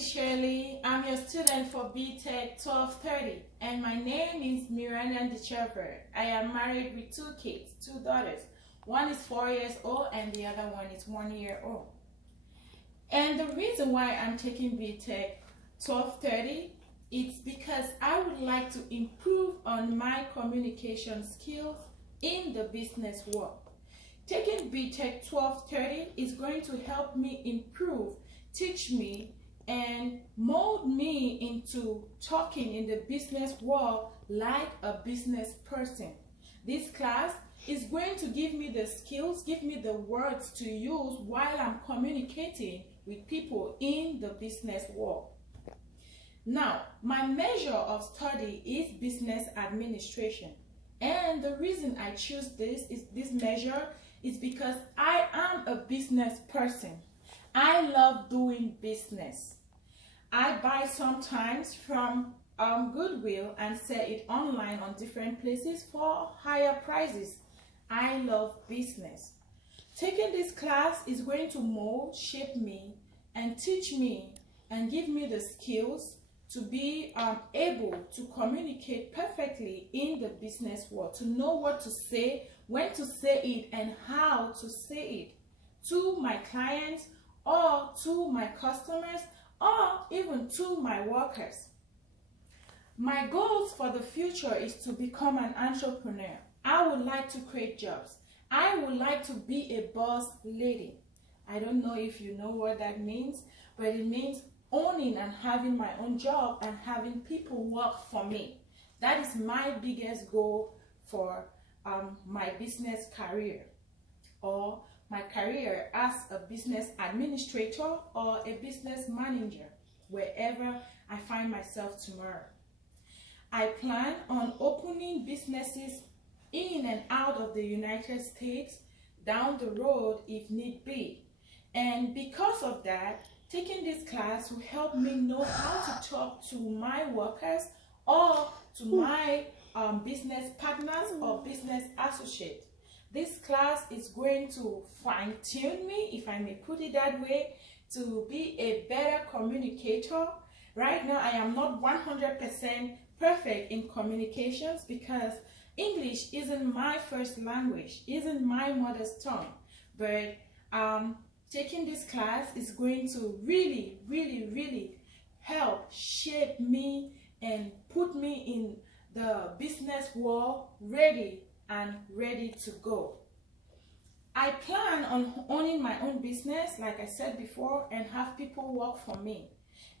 Miss Shirley. I'm your student for BTech 1230, and my name is Miranda DeChever. I am married with 2 kids, 2 daughters. One is 4 years old and the other one is 1 year old. And the reason why I'm taking BTech 1230 is because I would like to improve on my communication skills in the business world. Taking BTech 1230 is going to help me improve, teach me, and mold me into talking in the business world like a business person. This class is going to give me the skills, give me the words to use while I'm communicating with people in the business world. Now, my measure of study is business administration. And the reason I choose this measure is because I am a business person. I love doing business. I buy sometimes from Goodwill and sell it online on different places for higher prices. I love business. Taking this class is going to mold, shape me, and teach me and give me the skills to be able to communicate perfectly in the business world, to know what to say, when to say it, and how to say it to my clients or to my customers or even to my workers. My goals for the future is to become an entrepreneur. I would like to create jobs. I would like to be a boss lady. I don't know if you know what that means, but it means owning and having my own job and having people work for me. That is my biggest goal for my business career, or my career as a business administrator or a business manager, wherever I find myself tomorrow. I plan on opening businesses in and out of the United States down the road if need be. And because of that, taking this class will help me know how to talk to my workers or to my business partners or business associates. This class is going to fine-tune me, if I may put it that way, to be a better communicator. Right now, I am not 100% perfect in communications because English isn't my first language, isn't my mother's tongue. But taking this class is going to really help shape me and put me in the business world ready to go. I plan on owning my own business, like I said before, and have people work for me.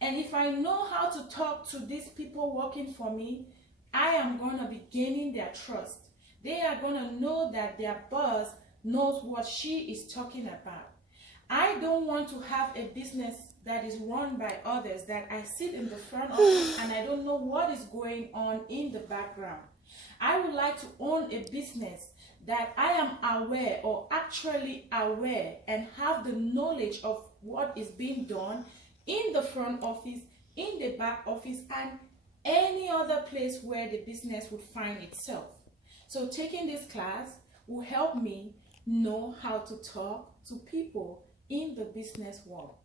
And if I know how to talk to these people working for me, I am going to be gaining their trust. They are going to know that their boss knows what she is talking about. I don't want to have a business that is run by others, that I sit in the front office and I don't know what is going on in the background. I would like to own a business that I am aware or actually aware and have the knowledge of what is being done in the front office, in the back office, and any other place where the business would find itself. So taking this class will help me know how to talk to people in the business world.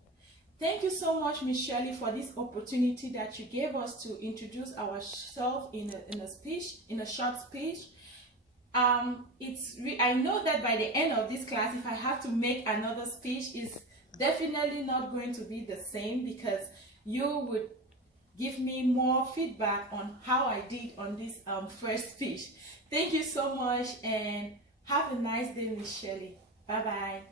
Thank you so much, Miss Shirley, for this opportunity that you gave us to introduce ourselves in a short speech. I know that by the end of this class, if I have to make another speech, it's definitely not going to be the same because you would give me more feedback on how I did on this first speech. Thank you so much and have a nice day, Miss Shirley. Bye-bye.